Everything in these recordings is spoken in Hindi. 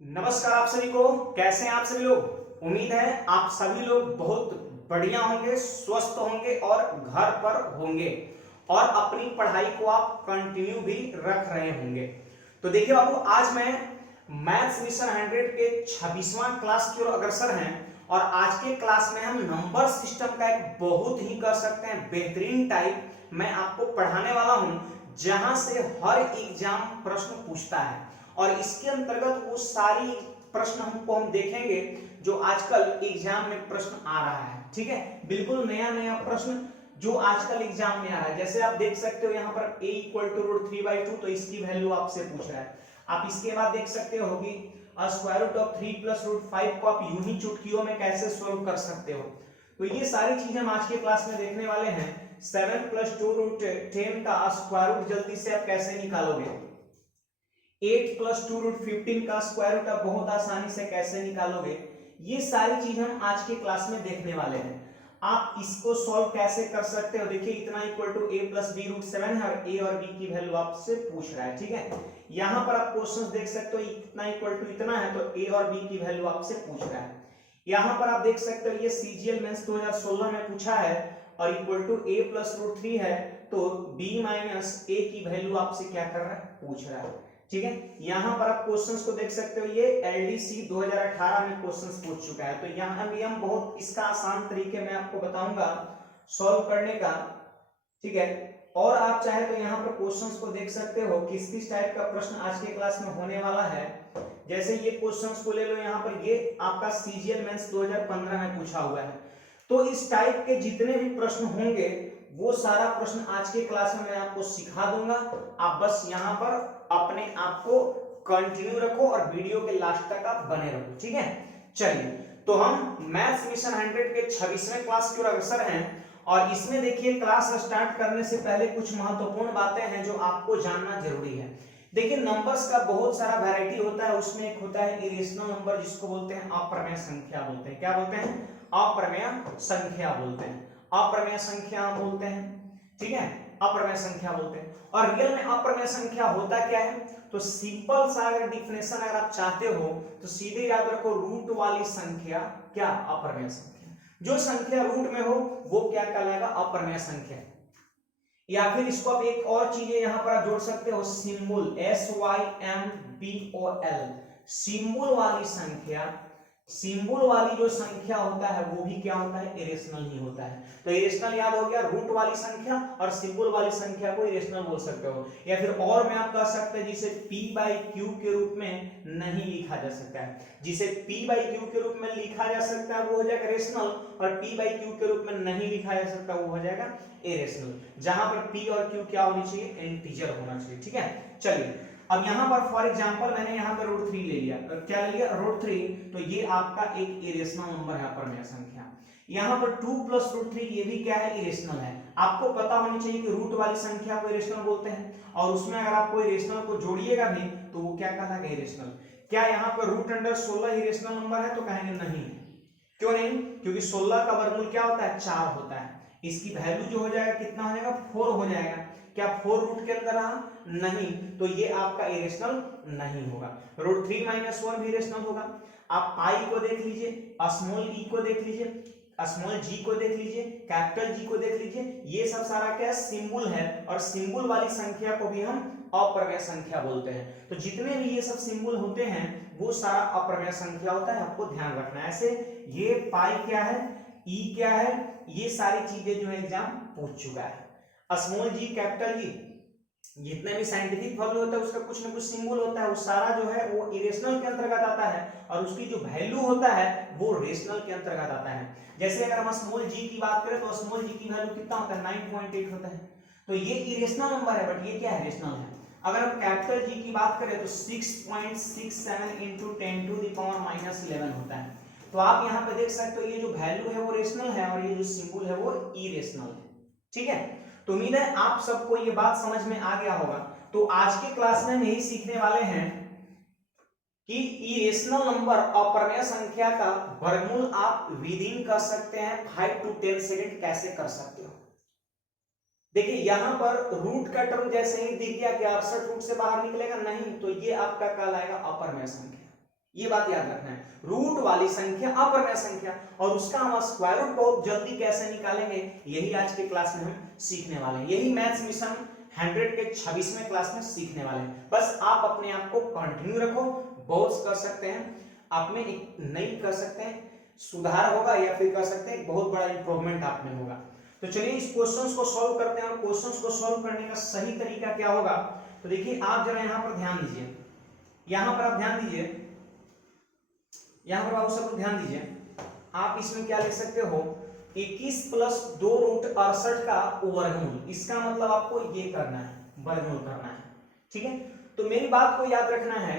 नमस्कार आप सभी को। कैसे हैं आप सभी लोग। उम्मीद है आप सभी लोग बहुत बढ़िया होंगे, स्वस्थ होंगे और घर पर होंगे और अपनी पढ़ाई को आप कंटिन्यू भी रख रहे होंगे। तो देखिए बाबू, आज मैं मैथ्स मिशन 100 के 26वां क्लास की ओर अग्रसर हैं और आज के क्लास में हम नंबर सिस्टम का एक बहुत ही कर सकते हैं बेहतरीन टाइप मैं आपको पढ़ाने वाला हूं, जहां से हर एग्जाम प्रश्न पूछता है और इसके अंतर्गत वो सारी प्रश्न हम देखेंगे जो आजकल एग्जाम में प्रश्न आ रहा है। ठीक है, बिल्कुल नया नया प्रश्न जो आजकल एग्जाम में आ रहा है। जैसे आप देख सकते हो यहाँ पर a इक्वल टू रूट 3/2, तो इसकी वैल्यू आपसे पूछ रहा है। आप इसके बाद देख सकते हो कि square root of 3 plus root 5 को आप यूं ही चुटकियों में कैसे सोल्व कर सकते हो। तो ये सारी चीजें हम आज के क्लास में देखने वाले हैं। 7 प्लस 2 रूट 10 का स्क्वायर रूट जल्दी से आप कैसे निकालोगे। 8 प्लस 2 रूट 15 का स्क्वायर रूट आप बहुत आसानी से कैसे निकालोगे। ये सारी चीज हम आज के क्लास में देखने वाले हैं। आप इसको सॉल्व कैसे कर सकते हो। देखिए, इतना equal to a plus B root 7 है और a और b की वैल्यू आपसे पूछ रहा है। ठीक है, यहां पर आप क्वेश्चंस देख सकते हो, इतना इक्वल टू इतना है तो a और b की वैल्यू आपसे पूछ रहा है। यहां पर आप देख सकते हो ये सीजीएल मेंस 2016 में पूछा है और equal to a plus root 3 है, तो b माइनस a की वैल्यू आपसे क्या कर रहा है, पूछ रहा है। ठीक है, यहां पर आप क्वेश्चंस को देख सकते हो, ये एलडीसी 2018 में क्वेश्चंस पूछ चुका है। तो यहां भी हम बहुत इसका आसान तरीके में आपको बताऊंगा सॉल्व करने का। ठीक है, और आप चाहे तो यहाँ पर क्वेश्चंस को देख सकते हो किस किस टाइप का प्रश्न आज के क्लास में होने वाला है। जैसे ये क्वेश्चंस को ले लो, यहाँ पर ये आपका सीजीएल मेंस 2015 में पूछा हुआ है। तो इस टाइप के जितने भी प्रश्न होंगे वो सारा प्रश्न आज के क्लास में मैं आपको सिखा दूंगा। आप बस यहाँ पर अपने आप को कंटिन्यू रखो और वीडियो के लास्ट तक आप बने रहो। ठीक है, चलिए, तो हम मैथ्स मिशन 100 के 26वें क्लास की ओर अग्रसर हैं और इसमें देखिए, क्लास स्टार्ट करने से पहले कुछ महत्वपूर्ण बातें हैं जो आपको जानना जरूरी है। देखिए, नंबर्स का बहुत सारा वैरायटी होता है। उसमें एक होता है इरेशनल नंबर, जिसको बोलते हैं अप्रमेय संख्या बोलते हैं। क्या बोलते हैं? अप्रमेय संख्या बोलते हैं। अप्रमेय संख्या बोलते हैं। ठीक है, अप्रमेय संख्या बोलते हैं। और रियल में अप्रमेय संख्या होता क्या है, तो सिंपल सा अगर डिफिनेशन अगर आप चाहते हो तो सीधे याद रखो, रूट वाली संख्या क्या, अप्रमेय संख्या। जो संख्या रूट में हो वो क्या कहलाएगा, अप्रमेय संख्या। या फिर इसको आप एक और चीजें यहां पर आप जोड़ सकते हो, सिंबल, SYMBOL, सिंबल वाली संख्या। सिंबल वाली जो संख्या होता है वो भी क्या होता है, इरेशनल ही होता है। तो इरेशनल याद हो गया, रूट वाली संख्या और सिंबल वाली संख्या को इरेशनल बोल सकते हो। या फिर और में आप कह सकते हैं जिसे p/q के रूप में नहीं लिखा जा सकता है। जिसे p/q के रूप में लिखा जा सकता है वो हो जाएगा रेशनल, और p/q के रूप में नहीं लिखा जा सकता वो हो जाएगा इरेशनल, जहां पर p और q क्या होनी चाहिए, इंटीजर होना चाहिए। ठीक है, चलिए, अब यहां पर फॉर एग्जांपल मैंने यहां पर रूट 3 ले लिया। क्या ले लिया, रूट 3, तो ये आपका एक इरेशनल नंबर है, अप्रमेय संख्या। यहां पर 2 प्लस रूट 3 ये भी क्या है, इरेशनल है। आपको पता होनी चाहिए कि रूट वाली संख्या को इरेशनल बोलते हैं और उसमें अगर आप कोई इरेशनल को जोड़िएगा भी तो वो क्या कहलाएगा, इरेशनल। क्या यहाँ पर रूट अंडर 16 इरेशनल नंबर है, तो कहेंगे नहीं। क्यों नहीं, क्योंकि 16 का वर्गमूल क्या होता है, 4 होता है। इसकी वैल्यू जो हो जाएगा कितना हो जाएगा, 4 हो जाएगा। क्या 4 रूट के अंदर रहा, नहीं, तो ये आपका इरेशनल नहीं होगा। रूट 3 माइनस 1 भी इरेशनल होगा। आप पाई को देख लीजिए, स्मॉल ई को देख लीजिए, स्मॉल जी को देख लीजिए, कैपिटल जी को देख लीजिए, ये सब सारा क्या सिंबल है और सिंबल वाली संख्या को भी हम अप्रमेय संख्या बोलते हैं। तो जितने भी ये सब सिंबल होते हैं वो सारा अप्रमेय संख्या होता है, आपको ध्यान रखना है। ऐसे ये पाई क्या है, ई क्या है, ये सारी चीजें जो है एग्जाम पूछ चुका है। स्मॉल जी, कैपिटल जी, जितने भी साइंटिफिक फॉर्मूला होता है उसका कुछ ना कुछ सिंबल होता है, वो सारा जो है वो इरेशनल के अंतर्गत आता है और उसकी जो वैल्यू होता है वो रेशनल के अंतर्गत आता है। जैसे अगर हम स्मॉल जी की बात करें तो स्मॉल जी की वैल्यू कितना होता है, 9.8 होता है। तो ये इरेशनल नंबर है, बट ये क्या है, रेशनल है। अगर हम कैपिटल जी की बात करें तो 6.67 इंटू 10⁻11 होता है। तो आप यहाँ पे देख सकते हो ये जो वैल्यू है वो रेशनल है और ये जो सिंबल है वो इरेशनल है। ठीक है, तो उम्मीद है आप सबको ये बात समझ में आ गया होगा। तो आज के क्लास में हम यही सीखने वाले हैं कि इरेशनल नंबर, अप्रमेय संख्या का वर्गमूल आप विद इन कर सकते हैं 5 to 10 सेकंड कैसे कर सकते हो। देखिए, यहां पर रूट का टर्म जैसे ही दिख गया कि 68 रूट से बाहर निकलेगा नहीं, तो ये आपका कहलाएगा अप्रमेय संख्या। ये बात याद रखना है, रूट वाली संख्या अपरिमेय संख्या, और उसका हम स्क्वायर रूट बहुत जल्दी कैसे निकालेंगे यही आज के क्लास में हम सीखने वाले हैं। यही मैथ्स मिशन 100 के 26वें क्लास में सीखने वाले हैं। बस आप अपने आप को कंटिन्यू रखो, बहुत कर सकते हैं आप में, एक नई कर सकते हैं सुधार होगा, या फिर कर सकते हैं एक बहुत बड़ा इंप्रूवमेंट आप में होगा। तो चलिए इस क्वेश्चंस को सॉल्व करते हैं, और क्वेश्चंस को सॉल्व करने का सही तरीका क्या होगा तो देखिए आप जरा यहाँ पर ध्यान दीजिए, यहाँ पर आप ध्यान दीजिए, यहाँ पर बाबू सब ध्यान दीजिए, आप इसमें क्या लिख सकते हो 21 प्लस 2 रूट 68 का वर्गमूल, इसका मतलब आपको ये करना है, वर्गमूल करना है। ठीक है, तो मेरी बात को याद रखना है,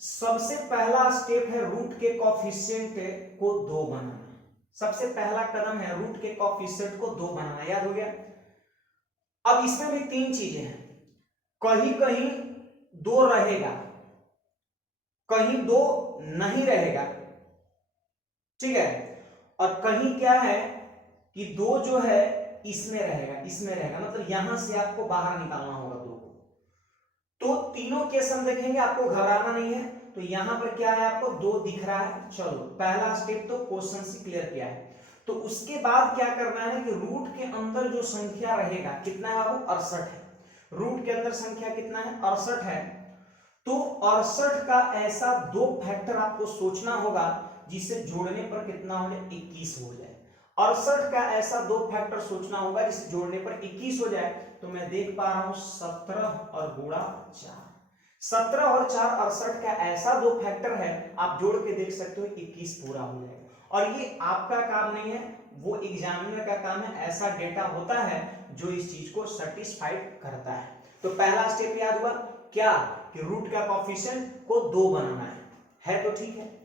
सबसे पहला स्टेप है रूट के कोएफिशिएंट को 2 बनाना। सबसे पहला कदम है रूट के कोएफिशिएंट को 2 बनाना, याद हो गया। अब इसमें भी 3 चीजें हैं, कहीं कहीं 2 रहेगा, कहीं 2 नहीं रहेगा, ठीक है, और कहीं क्या है कि 2 जो है इसमें रहेगा, इसमें रहेगा, मतलब यहां से आपको बाहर निकालना होगा 2 को। तो तीनों केस हम देखेंगे, आपको घबराना नहीं है। तो यहां पर क्या है, आपको 2 दिख रहा है। चलो पहला स्टेप तो क्वेश्चन से क्लियर किया है। तो उसके बाद क्या करना है कि रूट के अंदर जो संख्या रहेगा, कितना है बाबू 68 है, रूट के अंदर संख्या कितना है 68 है। तो 68 का ऐसा 2 फैक्टर आपको सोचना होगा जिसे जोड़ने पर कितना हो जाए 21 हो जाए। 68 का ऐसा 2 फैक्टर सोचना होगा जिसे जोड़ने पर 21 हो जाए। तो मैं देख पा रहा हूं 17 और गुणा 4, 17 और 4 68 का ऐसा 2 फैक्टर है, आप जोड़ के देख सकते हो 21 पूरा हो जाएगा। और ये आपका काम नहीं है, वो एग्जामिनर का काम है। ऐसा डेटा होता है जो इस चीज को सेटिस्फाइड करता है। तो पहला स्टेप याद हुआ क्या कि रूट का कोएफिशिएंट को 2 बनाना है तो ठीक है।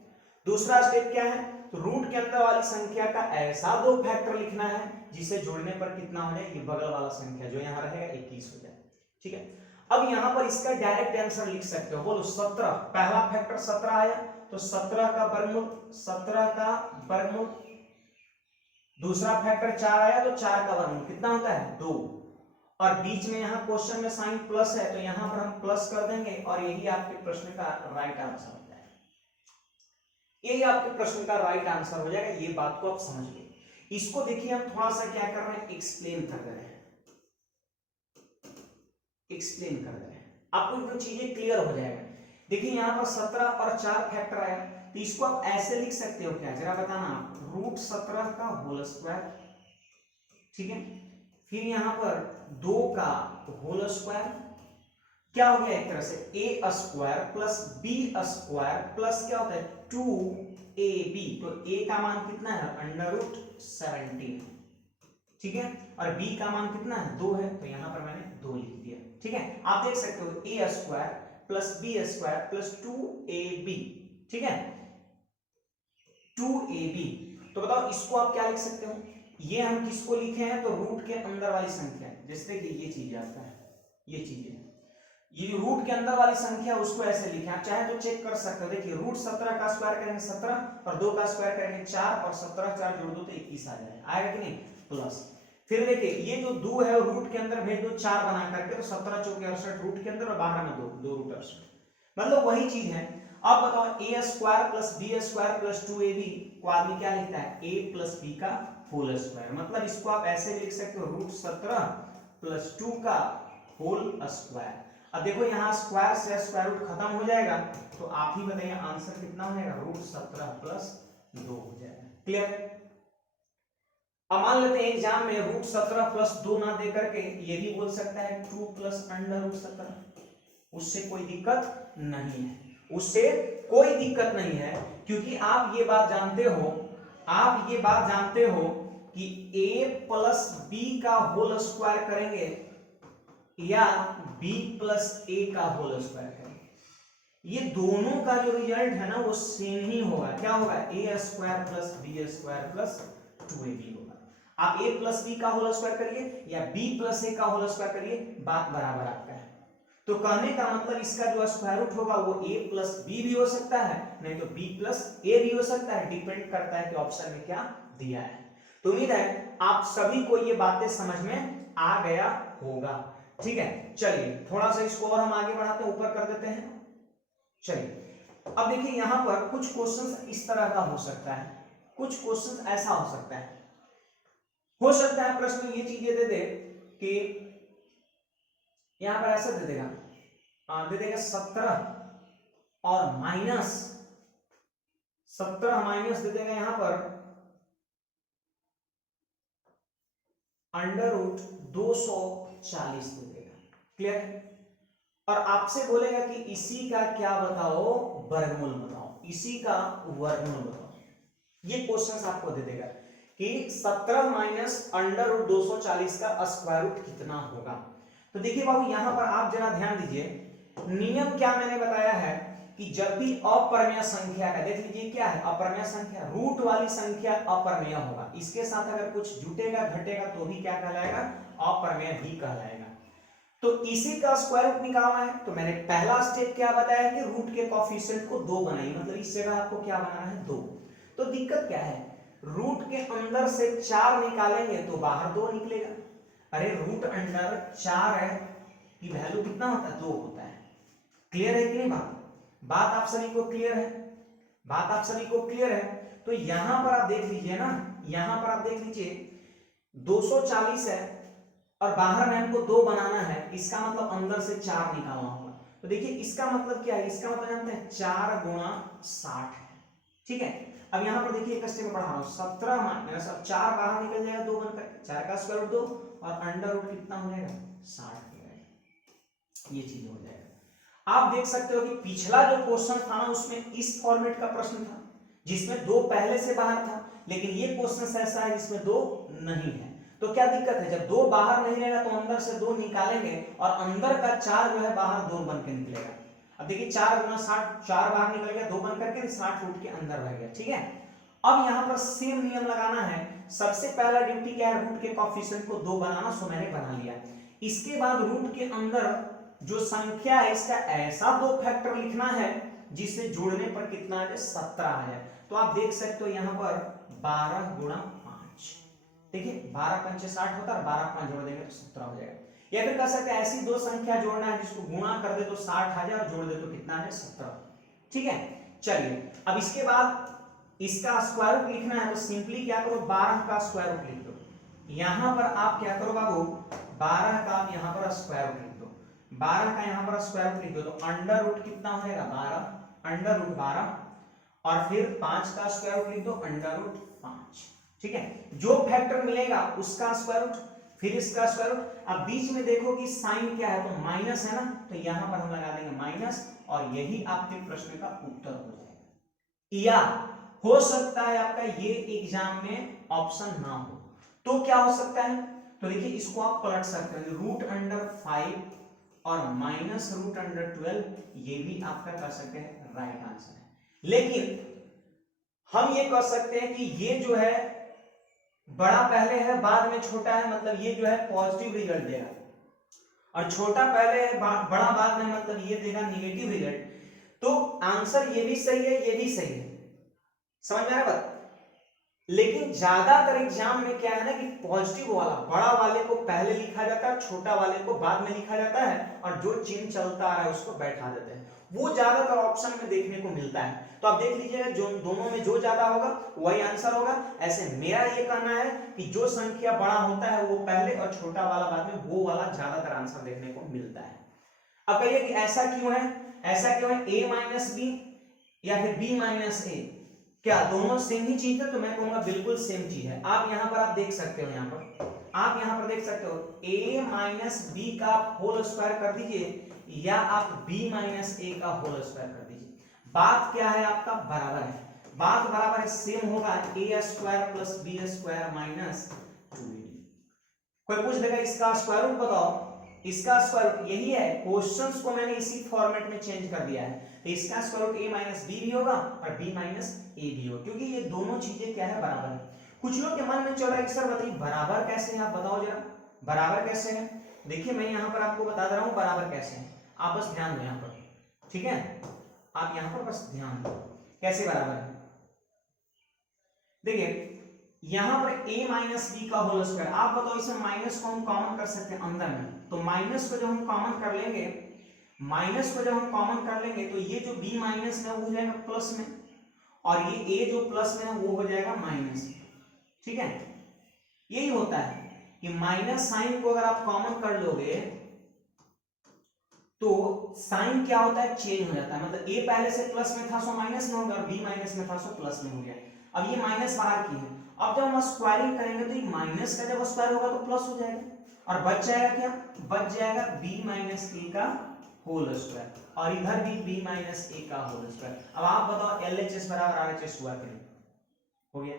दूसरा स्टेप क्या है, तो रूट के अंदर वाली संख्या का ऐसा 2 फैक्टर लिखना है जिसे जोड़ने पर कितना हो जाए, ये बगल वाला संख्या जो यहाँ रहेगा 21 हो जाए। ठीक है, अब यहाँ पर इसका डायरेक्ट आंसर लिख सकते हो, बोलो 17, पहला फैक्टर 17 आया तो 17 का वर्गमूल, 17 का वर्गमूल। दूसरा फैक्टर 4 आया तो 4 का वर्गमूल कितना होता है 2, और बीच में यहाँ क्वेश्चन में साइन प्लस है तो यहाँ पर हम प्लस कर देंगे, और यही आपके प्रश्न का राइट आंसर हो जाएगा। यही आपके प्रश्न का राइट आंसर हो जाएगा। ये बात को आप समझ लो। इसको देखिए हम थोड़ा सा क्या कर रहे हैं, एक्सप्लेन कर रहे हैं, एक्सप्लेन कर रहे हैं, आपको एकदम चीजें क्लियर हो जाएगा। देखिए यहाँ पर 17 और 4 फैक्टर आया, तो इसको आप ऐसे लिख सकते हो, क्या जरा बताना आप, रूट 17 का होल स्क्वायर, ठीक है, फिर यहाँ पर 2 का होल स्क्वायर, क्या हो गया एक तरह से a square plus B square plus क्या होता है 2ab, तो a का मान कितना है अंडर रूट 17, ठीक है, और b का मान कितना है 2 है, तो यहां पर मैंने 2 लिख दिया। ठीक है, आप देख सकते हो a square plus B square plus 2ab, ठीक है 2ab। तो बताओ इसको आप क्या लिख सकते हो, ये हम किसको लिखे हैं, तो रूट के अंदर वाली संख्या, जैसे कि ये चीज आता है, ये चीज है, ये रूट के अंदर वाली संख्या उसको ऐसे लिखे। आप चाहे तो चेक कर सकते हो, देखिए रूट 17 का स्क्वायर करेंगे 17 और 2 का स्क्वायर करेंगे 4 और 17 4 जोड़ दो तो 21 आ जाएगा, आएगा कि नहीं प्लस। फिर देखिए ये जो 2 है रूट के अंदर भेज दो 4 बना करके, तो 17 चौके 68 रूट के अंदर और बाहर में 2 रूट 68, मतलब वही चीज है। अब बताओ a square plus B square plus 2ab को आदमी क्या लिखता है a प्लस b का होल स्क्वायर, मतलब इसको आप ऐसे लिख सकते हो रूट 17 प्लस 2 का होल स्क्वायर। अब देखो यहाँ स्क्वायर से स्क्वायर रूट खत्म हो जाएगा, तो आप ही बताइए आंसर कितना हो जाएगा, रूट 17 प्लस 2 हो जाएगा। क्लियर। अब मान लेते हैं एग्जाम में रूट 17 प्लस 2 ना दे करके ये भी बोल सकता है 2 प्लस अंडर रूट 17, उससे कोई दिक्कत नहीं है, उससे कोई दिक्कत नहीं है, क्योंकि आप ये बात जानते हो, आप ये बात जानते हो कि a प्लस बी का होल स्क्वायर करेंगे या b प्लस a का होल स्क्वायर करेंगे, ये दोनों का जो रिजल्ट है ना वो सेम ही होगा। क्या होगा, a square plus B square plus 2ab होगा। आप a प्लस बी का होल स्क्वायर करिए या b प्लस a का होल स्क्वायर करिए, बात बराबर आपका है। तो कहने का मतलब इसका जो स्क्वायर रूट होगा वो a प्लस बी भी हो सकता है, नहीं तो b प्लस a भी हो सकता है, डिपेंड करता है कि ऑप्शन में क्या दिया है। तो उम्मीद है आप सभी को ये बातें समझ में आ गया होगा। ठीक है, चलिए थोड़ा सा इसको और हम आगे बढ़ाते हैं, ऊपर कर देते हैं। चलिए अब देखिए यहां पर कुछ क्वेश्चंस इस तरह का हो सकता है, कुछ क्वेश्चंस ऐसा हो सकता है, प्रश्न ये चीजें दे दे कि यहां पर ऐसा दे देगा, 17 और माइनस 17 माइनस दे देगा यहां पर √240 दे देगा। क्लियर? और आपसे बोलेगा कि इसी का क्या बताओ, वर्गमूल बताओ, इसी का वर्गमूल बताओ। ये क्वेश्चन आपको दे देगा कि 17 माइनस √240 का स्क्वायर रूट कितना होगा। तो देखिए बाबू यहां पर आप जरा ध्यान दीजिए, नियम क्या मैंने बताया है कि जब भी अपरिमेय संख्या का, देख लीजिए क्या है अपरिमेय संख्या, रूट वाली संख्या अपरिमेय होगा, इसके साथ अगर कुछ जुटेगा घटेगा तो भी क्या कहलाएगा, अपरिमेय भी कहलाएगा। तो इसी का स्क्वायर रूट निकालना है, तो मैंने पहला स्टेप क्या बताया कि रूट के कोएफिशिएंट को 2 बनाइए, मतलब इस जगह आपको क्या बनाना है 2। तो दिक्कत क्या है, रूट के अंदर से 4 निकालेंगे तो बाहर 2 निकलेगा। अरे रूट अंडर 4 है की वैल्यू कितना होता है, 2 होता है। क्लियर है कि नहीं बात आप सभी को क्लियर है, बात आप सभी को क्लियर है। तो यहां पर आप देख लीजिए ना, यहां पर आप देख लीजिए 240 है और बाहर में हमको 2 बनाना है, इसका मतलब अंदर से 4 निकालना होगा। तो देखिए इसका मतलब क्या है, इसका मतलब जानते हैं 4 गुणा 60 है। ठीक है, अब यहां पर देखिए एक स्टेप में बढ़ा रहा हूं, 17 माइनस, अब 4 बाहर निकल जाएगा 2 बनकर, 4 का स्क्वायर रूट 2 और अंडर रूट कितना हो जाएगा 60 हो जाएगा, ये चीज हो जाएगा। आप देख सकते हो कि पिछला जो क्वेश्चन था ना उसमें इस फॉर्मेट का प्रश्न था जिसमें 2 पहले से बाहर था, लेकिन ये क्वेश्चन ऐसा है जिसमें 2 नहीं है। तो क्या दिक्कत है, जब 2 बाहर नहीं रहेगा तो अंदर से 2 निकालेंगे और अंदर का 4 जो है बाहर 2 बन के निकलेगा। अब देखिए 4 गुना 60, 4 बाहर निकल गया 2 बन करके 60 रूट के अंदर रह गया। ठीक है, अब यहां पर सेम नियम लगाना है। सबसे पहला ड्यूटी क्या है, रूट के कोएफिशिएंट को 2 बनाना, सो मैंने बना लिया। इसके बाद रूट के अंदर जो संख्या है इसका ऐसा 2 फैक्टर लिखना है जिसे जोड़ने पर कितना आ जाए 17 आ जाए। तो आप देख सकते हो यहां पर 12 गुणा 5, देखिए 12 पंचे 60 होता है, 12 5 जोड़ देंगे तो 17 हो जाएगा। या फिर कह सकते हैं ऐसी 2 संख्या जोड़ना है जिसको गुणा कर दे तो 60 आ जाए और जोड़ दे तो कितना आ जाए 17। ठीक है, चलिए अब इसके बाद इसका स्क्वायर रूट लिखना है, तो सिंपली क्या करो 12 का स्क्वायर रूट लिख दो। यहां पर आप क्या करो बाबू 12 का आप यहां पर स्क्वायर रूट लिख दो, 12 का यहां पर स्क्वायर रूट लिख दो तो अंडर रूट कितना हो जाएगा 12, अंडर रूट 12 और फिर 5 का स्क्वायर रूट लिख दो अंडर रूट 5। ठीक है, जो फैक्टर मिलेगा उसका स्क्वायर रूट फिर इसका स्क्वायर रूट। अब बीच में देखो कि साइन क्या है, तो माइनस है ना, तो यहां पर हम लगा देंगे माइनस और यही आपके प्रश्न का उत्तर हो जाएगा। या हो सकता है आपका ये एग्जाम में ऑप्शन ना हो, तो क्या हो सकता है, तो देखिए इसको आप पलट सकते हैं, रूट अंडर 5 और माइनस रूट अंडर 12, ये भी आपका कर सकते हैं राइट आंसर है। लेकिन हम ये कर सकते हैं कि ये जो है बड़ा पहले है बाद में छोटा है, मतलब ये जो है पॉजिटिव रिजल्ट देगा, और छोटा पहले है बड़ा बाद में, मतलब ये देगा निगेटिव रिजल्ट। तो आंसर ये भी सही है ये भी सही है, समझ में आ रहा बात। लेकिन ज्यादातर एग्जाम में क्या है ना कि पॉजिटिव वाला बड़ा वाले को पहले लिखा जाता है, छोटा वाले को बाद में लिखा जाता है, और जो चिन्ह चलता आ रहा है उसको बैठा देते हैं। वो ज्यादातर ऑप्शन में देखने को मिलता है। तो आप देख लीजिएगा जो दोनों में जो ज्यादा होगा वही आंसर होगा। ऐसे मेरा ये कहना है कि जो संख्या बड़ा होता है वो पहले और छोटा वाला बाद में, वो वाला ज्यादातर आंसर देखने को मिलता है। अब कहिए कि ऐसा क्यों है, ऐसा क्यों है, a माइनस बी या फिर b माइनस ए, क्या दोनों सेम ही चीज है, तो मैं कहूंगा बिल्कुल सेम चीज है। आप यहां पर आप देख सकते हो, यहां पर आप यहां पर देख सकते हो a माइनस बी का होल स्क्वायर कर दीजिए या आप b माइनस ए का होल स्क्वायर कर दीजिए, बात क्या है आपका बराबर है, बात बराबर है, सेम होगा a square plus b square minus 2ab। कोई पूछ देगा इसका स्क्वायर रूट बताओ, इसका स्क्वायर रूट यही है, क्वेश्चंस को मैंने इसी फॉर्मेट में चेंज कर दिया है। तो इसका square root a minus B भी होगा और b माइनस ए भी होगा, क्योंकि ये दोनों चीजें क्या है बराबर है। कुछ लोग के मन में चल रहा है कि सर बताइए बराबर कैसे है, आप बताओ जरा बराबर कैसे है। देखिए मैं यहाँ पर आपको बता दे रहा हूँ बराबर कैसे है, आप बस ध्यान दो यहाँ पर, ठीक है, आप यहाँ पर बस ध्यान दो कैसे बराबर है। देखिए यहां पर a माइनस बी का होल स्क्वायर, आप बताओ इसमें माइनस को हम कॉमन कर सकते हैं अंदर में, तो माइनस को जब हम कॉमन कर लेंगे माइनस को जब हम कॉमन कर लेंगे तो ये जो b माइनस में वो हो जाएगा प्लस में, और ये a जो प्लस में है वो हो जाएगा माइनस में। ठीक है, यही होता है कि माइनस साइन को अगर आप कॉमन कर लोगे तो साइन क्या होता है, चेंज हो जाता है। मतलब a पहले से प्लस में था सो माइनस में होगा, और b माइनस में था सो प्लस में हो गया। अब ये माइनस बाहर की है, अब जब हम स्क्वायरिंग करेंगे तो ये माइनस का जब स्क्वायर होगा तो प्लस हो जाएगा, और बच जाएगा क्या, बच जाएगा b माइनस ए का होल स्क्वायर, और इधर भी b माइनस ए का होल स्क्वायर। अब आप बताओ LHS बराबर RHS हुआ कि नहीं, हो गया।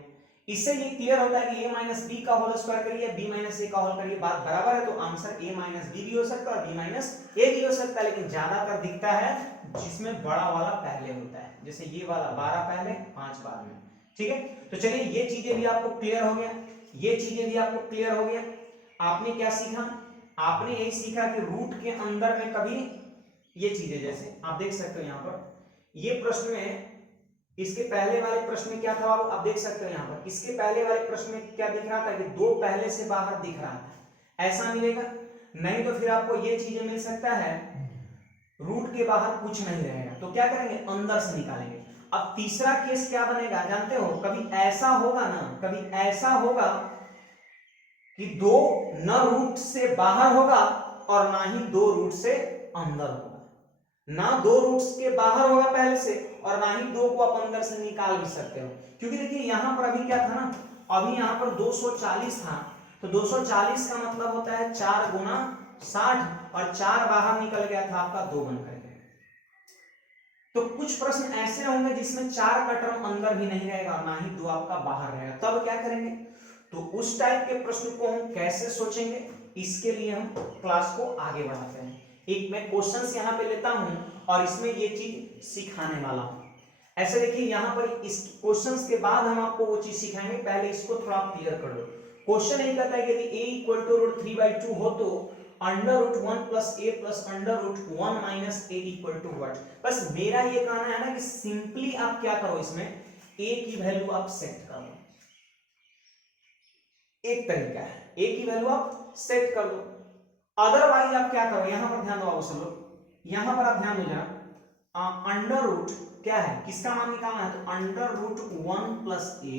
इससे ये क्लियर होता है कि a माइनस बी का होल स्क्वायर करिए, b माइनस ए का होल करिए, बात बराबर है, तो आंसर a माइनस बी भी हो सकता है और b माइनस ए भी हो सकता है, लेकिन ज्यादातर दिखता है जिसमें बड़ा वाला पहले होता है, जैसे ये वाला 12 पहले 5 बाद में। ठीक है, तो चलिए ये चीजें भी आपको क्लियर हो गया, ये चीजें भी आपको क्लियर हो गया। आपने क्या सीखा, आपने यही सीखा कि रूट के अंदर में कभी ये चीजें, जैसे आप देख सकते हो यहाँ पर ये प्रश्न में, इसके पहले वाले प्रश्न में क्या था आप देख सकते हो यहाँ पर, इसके पहले वाले प्रश्न में क्या दिख रहा था कि 2 पहले से बाहर दिख रहा था, ऐसा मिलेगा नहीं, तो फिर आपको ये चीजें मिल सकता है रूट के बाहर कुछ नहीं रहेगा, तो क्या करेंगे, अंदर से निकालेंगे। अब तीसरा केस क्या बनेगा जानते हो, कभी ऐसा होगा ना, कभी ऐसा होगा कि 2 न रूट से बाहर होगा और ना ही 2 रूट से अंदर होगा, ना 2 रूट्स के बाहर होगा पहले से और ना ही 2 को आप अंदर से निकाल भी सकते हो, क्योंकि देखिए यहां पर अभी क्या था ना, अभी यहां पर 240 था, तो 240 का मतलब होता है 4 गुना 60, और 4 बाहर निकल गया था आपका 2 बन करके। तो कुछ प्रश्न ऐसे होंगे जिसमें 4 का टर्म अंदर भी नहीं रहेगा और ना ही 2 आपका बाहर रहेगा, तब क्या करेंगे, तो उस टाइप के प्रश्न को हम कैसे सोचेंगे, इसके लिए हम क्लास को आगे बढ़ाते हैं। एक मैं क्वेश्चंस यहाँ पे लेता हूं और इसमें ये चीज सिखाने वाला हूं। ऐसे देखिए यहाँ पर इस क्वेश्चंस के बाद हम आपको वो चीज सिखाएंगे, पहले इसको थोड़ा क्लियर कर दो। क्वेश्चन यही कहता है कि यदि a इक्वल टू रूट 3/2 हो तो under root 1 plus a plus under root 1 minus a equal to what. बस मेरा ये कहना है ना कि सिंपली आप क्या करो, इसमें a की वैल्यू आप सेट कर लो, एक तरीका है, a की वैल्यू आप सेट कर दो। अदरवाइज आप क्या करो, यहां पर ध्यान दो आप सब लोग, यहां पर आप ध्यान दो जरा, अंडर रूट क्या है, किसका मान निकालना है, तो under root 1 plus a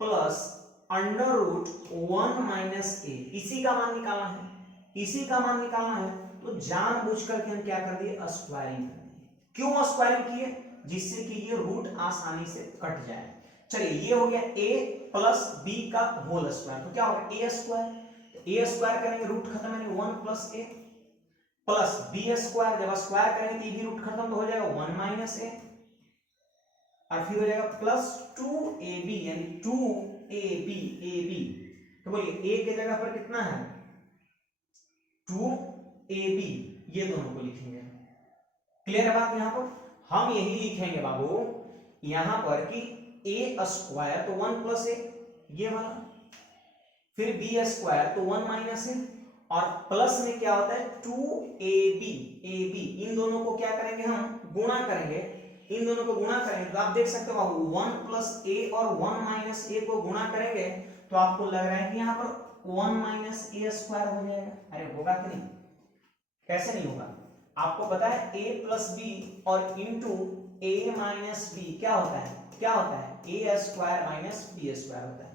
plus under root 1 minus a, इसी का मान निकालना है, इसी का मान निकालना है। तो जानबूझ करके हम क्या कर दिए, स्क्वायरिंग कर दिए। क्यों स्क्वायरिंग किए, जिससे कि ये रूट आसानी से कट जाए। चलिए ये हो गया a प्लस b का होल स्क्वायर, तो क्या होगा a स्क्वायर, a स्क्वायर करेंगे रूट खत्म है 1 plus a plus b square, जब स्क्वायर करेंगे तो ये भी रूट खत्म तो हो जाएगा 1 माइनस a, और फिर हो जाएगा प्लस 2ab, यानी 2ab, तो बोलिए a के जगह पर कितना है 2ab, ये दोनों को लिखेंगे। क्लियर है बात, यहां पर हम यही लिखेंगे बाबू यहां पर कि a स्क्वायर तो 1 प्लस a ये वाला, फिर b स्क्वायर तो 1 माइनस a, और प्लस में क्या होता है 2ab, इन दोनों को क्या करेंगे हम गुणा करेंगे, इन दोनों को गुणा करेंगे तो आप देख सकते हो 1 प्लस a और 1 माइनस a को गुणा करेंगे तो आपको लग रहा है कि यहाँ पर 1 माइनस a स्क्वायर हो जाएगा। अरे होगा कि नहीं, कैसे नहीं होगा, आपको पता है a प्लस बी और इंटू a माइनस बी क्या होता है, क्या होता है a square minus B square होता है।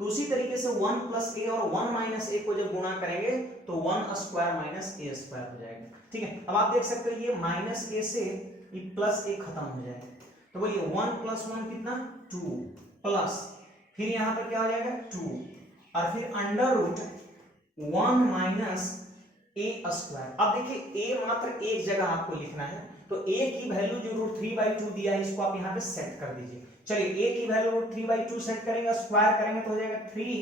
तो उसी तरीके से 1 प्लस a और 1 माइनस a को जब गुणा करेंगे तो 1 स्क्वायर माइनस a स्क्वायर हो जाएगा। ठीक है, अब आप देख सकते हो ये माइनस a से ये प्लस a खत्म हो जाएगा, तो बोलिए 1 प्लस 1 कितना 2 प्लस फिर यहाँ पर क्या हो जाएगा 2 और फिर under root 1 minus a square. अब देखिए a मात्र एक जगह आपको लिखना है, तो a की वैल्यू जो रूट 3/2 दिया है इसको आप यहाँ पे सेट कर दीजिए। चलिए a की वैल्यू रूट 3/2 सेट करेंगे, स्क्वायर करेंगे तो हो जाएगा 3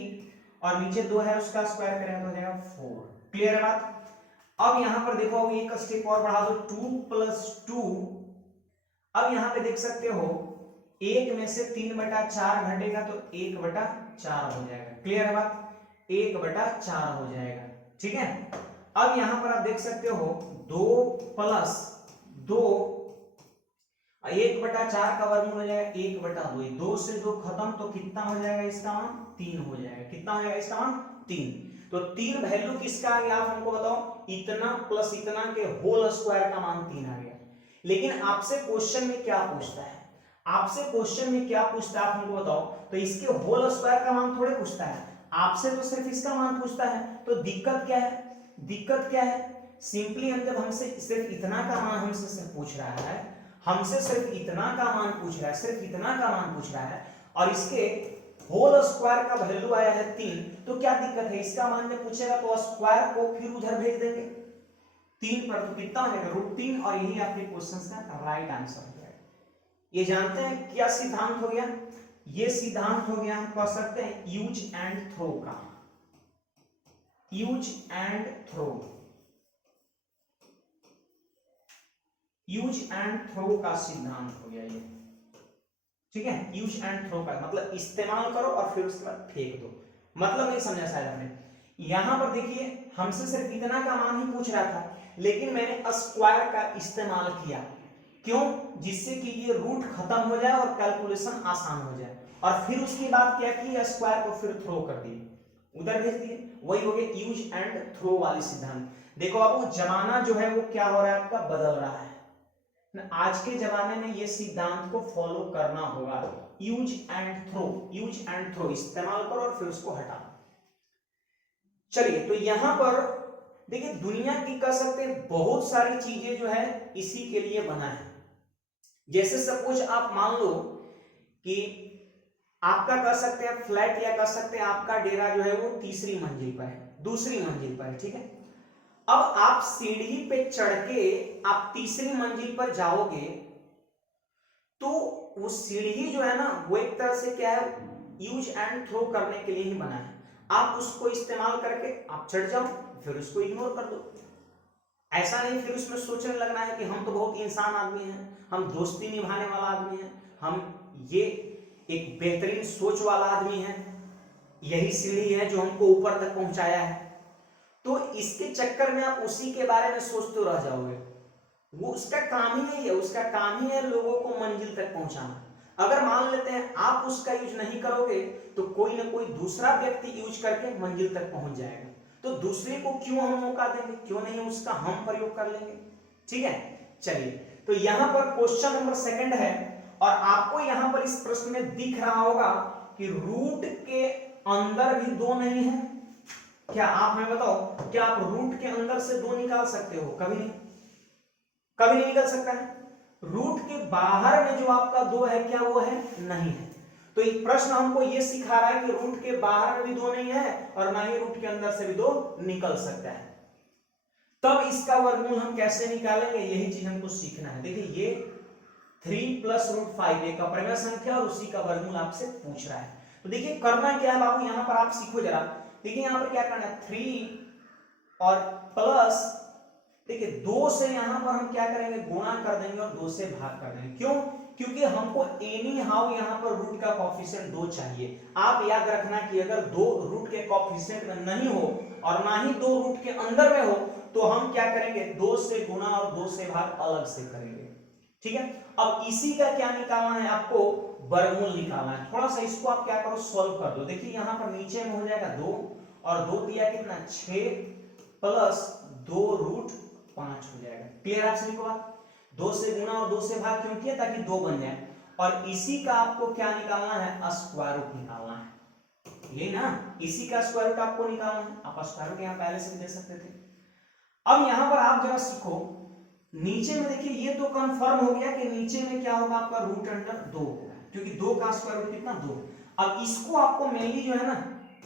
और नीचे 2 है उसका स्क्वायर करेंगे तो हो जाएगा 4। क्लियर है बात। अब यहाँ पर देखो अब एक स्टेप और बढ़ा दो 2 प्लस 2, अब यहाँ पे देख सकते हो 1 में से 3/4 घटेगा तो 1/4 हो जाएगा। क्लियर है बात, 1/4 हो जाएगा। ठीक है, अब यहां पर आप देख सकते हो 2 प्लस 2, 1/4 का वर्गमूल हो जाएगा 1/2, 2 से 2 खत्म तो कितना हो जाएगा इसका मान 3 हो जाएगा। कितना हो जाएगा इसका मान 3। तो 3 वैल्यू किसका आ गया आप हमको बताओ, इतना प्लस इतना के होल स्क्वायर का मान 3 आ गया। लेकिन आपसे क्वेश्चन में क्या पूछता है, आपसे क्वेश्चन में क्या पूछता है आप हमको बताओ। तो इसके होल स्क्वायर का मान थोड़े पूछता है, आपसे तो सिर्फ इसका मान पूछता है। तो दिक्कत क्या है, दिक्कत क्या है, सिंपली हम जब हमसे सिर्फ इतना का मान हमसे सिर्फ पूछ रहा है, हमसे सिर्फ इतना का मान पूछ रहा है, सिर्फ इतना का मान पूछ रहा है, और इसके होल स्क्वायर का वैल्यू आया है 3, तो क्या दिक्कत है, इसका मान जब पूछेगा तो स्क्वायर को फिर उधर भेज देंगे 3 पर, तो कितना हो जाएगा √3, और यही आपके क्वेश्चन का राइट आंसर हो जाएगा। ये जानते हैं क्या सिद्धांत हो गया, ये सिद्धांत हो गया, हम कह सकते हैं यूज एंड थ्रो का, use and throw, use and throw का सिद्धांत हो गया ये, ठीक है। यूज एंड थ्रो का मतलब इस्तेमाल करो और फिर उसके बाद फेंक दो, मतलब नहीं समझा शायद आपने। यहां पर देखिए हमसे सिर्फ इतना का मान ही पूछ रहा था, लेकिन मैंने स्क्वायर का इस्तेमाल किया, क्यों, जिससे कि ये रूट खत्म हो जाए और कैलकुलेशन आसान हो जाए। और फिर उसके बाद क्या किया, स्क्वायर को फिर थ्रो कर दिए, उधर भेज दिए, वही हो गया यूज एंड थ्रो वाली सिद्धांत। देखो बाबू जमाना जो है वो क्या हो रहा है आपका, बदल रहा है। आज के जमाने में ये सिद्धांत को फॉलो करना होगा, use and throw, use and throw, इस्तेमाल करो और फिर उसको हटाओ। चलिए तो यहां पर देखिए दुनिया की कह सकते हैं बहुत सारी चीजें जो है इसी के लिए बना है। जैसे सपोज आप मान लो कि आपका कह सकते हैं फ्लैट, या कह सकते हैं आपका डेरा जो है वो तीसरी मंजिल पर है, दूसरी मंजिल पर है, ठीक है। अब आप सीढ़ी पे चढ़ के आप तीसरी मंजिल पर जाओगे, तो वो सीढ़ी जो है ना वो एक तरह से क्या है, यूज एंड थ्रो करने के लिए ही बना है। आप उसको इस्तेमाल करके आप चढ़ जाओ, फिर उसको इग्नोर कर दो। ऐसा नहीं फिर उसमें सोचने लगना है कि हम तो बहुत इंसान आदमी हैं, हम दोस्ती निभाने वाला आदमी है, हम ये एक बेहतरीन सोच वाला आदमी है, यही सीढ़ी है जो हमको ऊपर तक पहुंचाया है। तो इसके चक्कर में आप उसी के बारे में सोचते रह जाओगे। वो उसका काम ही नहीं है, उसका काम ही है लोगों को मंजिल तक पहुंचाना। अगर मान लेते हैं आप उसका यूज नहीं करोगे तो कोई ना कोई दूसरा व्यक्ति यूज करके मंजिल तक पहुंच जाएगा। तो दूसरे को क्यों हम मौका देंगे, क्यों नहीं उसका हम प्रयोग कर लेंगे, ठीक है। चलिए तो यहां पर क्वेश्चन नंबर 2 है, और आपको यहां पर इस प्रश्न में दिख रहा होगा कि रूट के अंदर भी 2 नहीं है। क्या आप हमें बताओ, क्या आप रूट के अंदर से 2 निकाल सकते हो? कभी नहीं, कभी नहीं निकल सकता है। रूट के बाहर में जो आपका 2 है, क्या वो है? नहीं है। तो एक प्रश्न हमको ये सिखा रहा है कि रूट के बाहर में भी 2 नहीं है और ना ही रूट के अंदर से भी 2 निकल सकता है। तब इसका वर्गमूल हम कैसे निकालेंगे, यही चीज हमको सीखना है। देखिए ये 3 + √5 एक अप्राइम संख्या और उसी का वर्गमूल आपसे पूछ रहा है। तो देखिए करना क्या है बाबू, यहां पर आप सीखो जरा। देखिए यहां पर क्या करना है, 3 और प्लस, देखिए 2 से यहां पर हम क्या करेंगे, गुणा कर देंगे और 2 से भाग कर देंगे। क्यों? क्योंकि हमको एनी हाउ यहां पर रूट का कोएफिशिएंट 2 चाहिए। आप याद रखना कि अगर 2 रूट के कोएफिशिएंट में नहीं हो और ना ही 2 रूट के अंदर में हो, तो हम क्या करेंगे, 2 से गुणा और 2 से भाग अलग से करेंगे, ठीक है। अब इसी का क्या निकालना है, आपको वर्गमूल निकालना है। थोड़ा सा इसको आप क्या करो, सॉल्व कर दो। देखिए यहां पर नीचे में हो जाएगा 2 और 2 दिया कितना, 6 प्लस 2 √5 हो जाएगा। क्लियर आप सभी को बात? 2 से गुणा और 2 से भाग क्यों किया, ताकि 2 बन जाए। और इसी का आपको क्या निकालना है, स्क्वायर रूट निकालना है, ये ना, इसी का स्क्वायर रूट आपको निकालना है। आप स्क्वायर रूट यहां पहले से दे सकते थे। अब यहां पर आप जरा सीखो, नीचे में देखिए ये तो कंफर्म हो गया कि नीचे में क्या होगा, आपका √2 होगा, क्योंकि 2 का स्क्वायर रूट कितना, 2। अब इसको आपको मेनली जो है ना,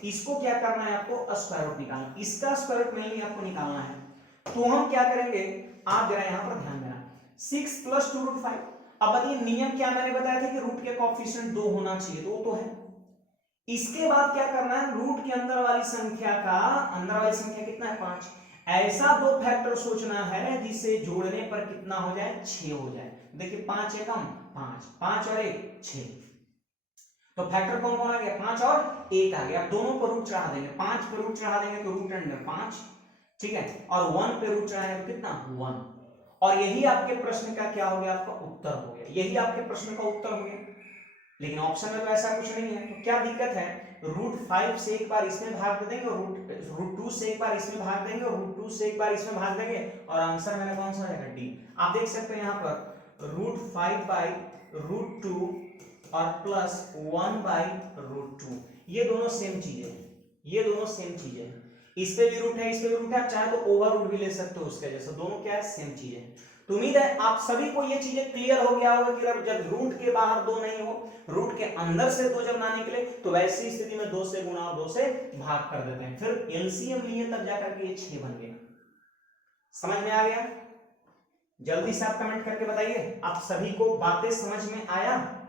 इसको क्या करना है, आपको स्क्वायर रूट निकालना, इसका स्क्वायर रूट मेनली आपको निकालना है। तो हम क्या करेंगे, आप जरा यहां पर ध्यान देना, 6 + 2 √5। अब बताइए नियम क्या मैंने बताया था कि रूट के कोएफिशिएंट 2 होना चाहिए, तो वो तो है। इसके बाद क्या करना है, रूट के अंदर वाली संख्या का, अंदर वाली संख्या कितना है, 5। ऐसा 2 फैक्टर सोचना है जिसे जोड़ने पर कितना हो जाए, 6 हो जाए। देखिए 5 एकम 5, 5 और 1 6, तो फैक्टर कौन कौन आ गया, 5 और 1 आ गया। अब दोनों पर रूट चढ़ा देंगे, 5 पे रूट चढ़ा देंगे तो √5, ठीक है, और 1 पे रूट चढ़ाएंगे तो कितना, 1। और यही आपके प्रश्न का क्या हो गया, आपका उत्तर हो गया, यही आपके प्रश्न का उत्तर हो गया। लेकिन ऑप्शन में तो ऐसा कुछ नहीं है, तो क्या दिक्कत है, √5 से एक बार इसमें भाग दे देंगे, √2 से एक बार इसमें भाग देंगे, और √2 से एक बार इसमें भाग देंगे, और आंसर मेरा कौन सा रहेगा, डी। आप देख सकते हैं यहाँ पर √5/√2 और +1/√2, ये दोनों सेम चीजें हैं, ये दोनों सेम चीजें हैं। इस पे भी रूट है, इस पे भी रूट है, आप चाहे तो ओवर रूट भी ले सकते हो उसके जैसा, दोनों क्या है, सेम चीजें। तो उम्मीद है आप सभी को ये चीजें क्लियर हो गया होगा कि जब रूट के बाहर दो नहीं हो, रूट के अंदर से दो जब ना निकले, तो वैसी स्थिति में 2 से गुणा और 2 से भाग कर देते हैं, फिर एलसीएम लिए तब जाकर के ये 6 बन गया। समझ में आ गया? जल्दी से आप कमेंट करके बताइए, आप सभी को बातें समझ में आया?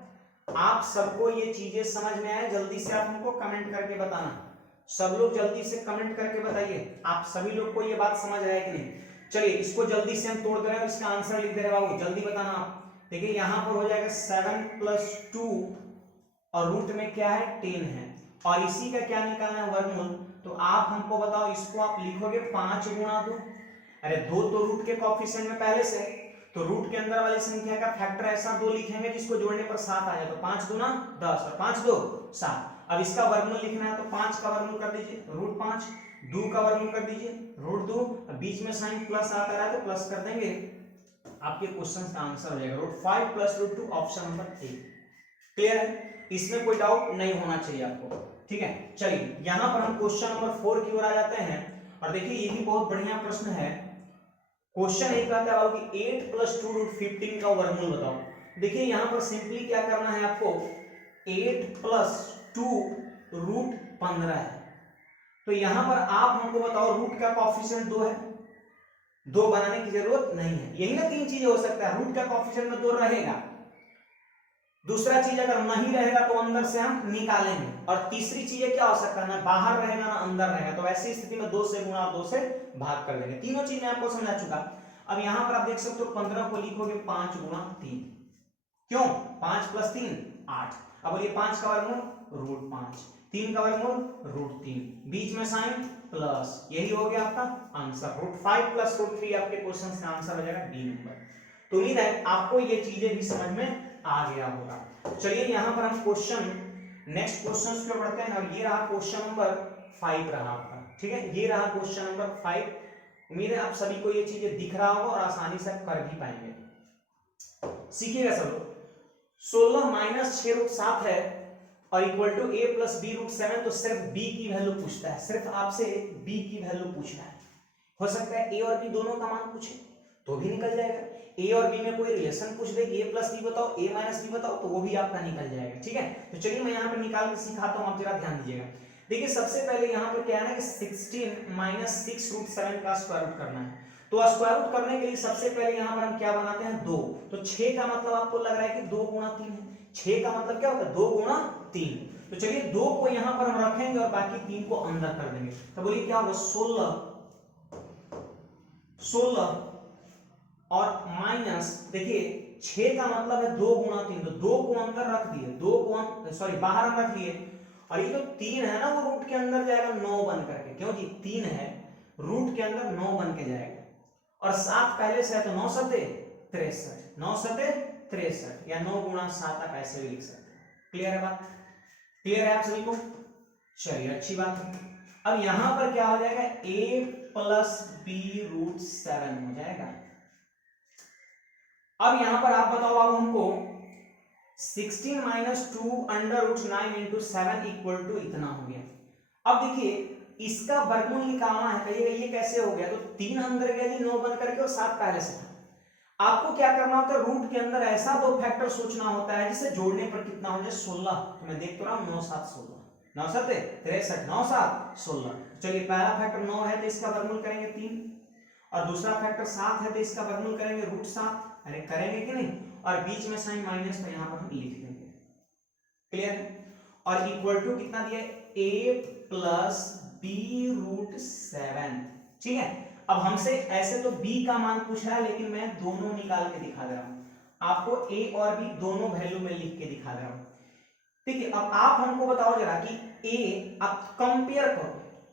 आप सबको ये चीजें समझ में आया? जल्दी से आप हमको कमेंट करके बताना, सब लोग जल्दी से कमेंट करके बताइए, आप सभी लोग को ये बात समझ आया कि नहीं। चलिए इसको जल्दी से हम तोड़ दे रहे हैं, इसका आंसर लिख दे रहे बाबू, जल्दी बताना आप। देखिए यहाँ पर हो जाएगा 7 + 2 और रूट में क्या है, 10 है, और इसी का क्या निकालना है, वर्गमूल। तो आप हमको बताओ, इसको आप लिखोगे 5 गुणा 2, अरे 2 तो रूट के कोएफिशिएंट में पहले से, तो रूट के अंदर वाली संख्या का फैक्टर ऐसा 2 लिखेंगे जिसको जोड़ने पर 7 आ जाए, तो 5 दूना 10 और 5 2 7। अब इसका वर्गमूल लिखना है, तो 5 का वर्गमूल कर दीजिए √5, 2 का वर्गमूल कर दीजिए √2, बीच में साइन प्लस आता रहा है तो प्लस कर देंगे, आपके क्वेश्चन का आंसर हो जाएगा √5 + √2, ऑप्शन नंबर ए। क्लियर है? इसमें कोई डाउट नहीं होना चाहिए आपको, ठीक है। चलिए यहां पर हम क्वेश्चन नंबर 4 की ओर आ जाते हैं, और देखिए ये भी बहुत बढ़िया प्रश्न है। क्वेश्चन एक कहता है कि 8 + 2√15 का वर्गमूल बताओ। देखिए यहां पर सिंपली क्या करना है आपको, 8 + 2√15 है, तो यहां पर आप हमको बताओ रूट का कोएफिशिएंट 2 है, 2 बनाने की जरूरत नहीं है, यही ना 3 चीजें हो सकता है, रूट का कोएफिशिएंट में 2 रहेगा, दूसरा चीज अगर नहीं रहेगा तो अंदर से हम निकालेंगे, और तीसरी चीज क्या हो सकता है, ना बाहर रहेगा ना अंदर रहेगा, तो ऐसी स्थिति में 2 से गुणा और 2 से भाग कर देंगे। तीनों चीज मैं आपको समझा चुका। अब यहां पर आप देख सकते हो 15 को लिखोगे 5 × 3, क्यों, 5 + 3 8। अब बोलिए 5 का वर्गमूल √5, 3 का वर्गमूल √3, बीच में साइन प्लस, यही हो गया आपका आंसर, √5 + √3 आपके क्वेश्चन का आंसर हो जाएगा डी नंबर। तो उम्मीद है आपको ये चीजें भी समझ में आ गया होगा। चलिए यहां पर हम नेक्स्ट क्वेश्चन पे बढ़ते हैं, और ये रहा क्वेश्चन नंबर 5 रहा आपका, ठीक है, ये रहा क्वेश्चन नंबर 5। उम्मीद है आप सभी को ये चीजें दिख रहा होगा और आसानी से आप कर भी पाएंगे। सीखिएगा सब लोग। 16 - 6√7 है और इक्वल टू a + b√7, तो सिर्फ b की वैल्यू पूछता है, सिर्फ आपसे b की वैल्यू पूछना है। हो सकता है a और b दोनों का मान पूछे तो भी निकल जाएगा, a और b में कोई रिलेशन पूछ दे, a + b बताओ, a - b बताओ, तो वो भी आपका निकल जाएगा, ठीक है। तो चलिए मैं यहाँ पे निकाल के सिखाता हूँ, आप जरा ध्यान दीजिएगा। देखिए सबसे पहले यहाँ पर क्या है ना कि 16 - 6√7 का स्क्वायर रूट करना है, तो स्क्वायर रूट करने के लिए सबसे पहले यहाँ पर हम क्या बनाते हैं, 2। तो 6 का मतलब आपको लग रहा है कि 2 × 3 है, 6 का मतलब क्या होता है, 2 × 3। तो चलिए 2 को यहाँ पर हम रखेंगे और बाकी 3 को अंदर कर देंगे, तो बोलिए क्या होगा, 16 और माइनस, देखिए 6 का मतलब है 2 × 3, तो 2 को अंदर रख दिए, 2 को सॉरी बाहर हम रख लिए, और ये जो 3 है ना वो रूट के अंदर जाएगा 9 बन करके, क्यों जी 3 है रूट के अंदर 9 बन के जाएगा, और 7 पहले से है तो 9 × 7 = 63, 9 × 7 = 63, या 9 × 7 आप ऐसे भी लिख सकते हैं। क्लियर है बात? क्लियर है आप सभी को? चलिए अच्छी बात है। अब यहां पर क्या हो जाएगा, a + b√7 हो जाएगा। अब यहां पर आप बताओ आप हमको 16 - 2 √9 × 7 = इतना हो गया। अब देखिए इसका वर्गमूल निकालना है, कहिएगा ये कैसे हो गया, तो 3 अंदर गया जी 9 बन करके, और 7 पहले से था। आपको क्या करना होता है, रूट के अंदर ऐसा 2 फैक्टर सोचना होता है जिसे जोड़ने पर कितना हो जाए 16। तो मैं देख तो रहा हूं 9 × 7 = 16, 9 × 7 = 63, 9 × 7 = 16। चलिए पहला फैक्टर 9 है तो इसका वर्गमूल करेंगे 3, और दूसरा फैक्टर 7 है तो इसका वर्गमूल करेंगे √7, अरे करेंगे कि नहीं, और बीच में साइन माइनस तो यहां पर हम लिख देंगे। क्लियर है? और इक्वल टू कितना दिया, a + b√7, ठीक है। अब हमसे ऐसे तो b का मान पूछ रहा है, लेकिन मैं दोनों निकाल के दिखा दे रहा हूं आपको, a और b दोनों वैल्यू में लिख के दिखा दे रहा हूं। ठीक है, अब आप हमको बताओ जरा कि a, आप कंपेयर करो,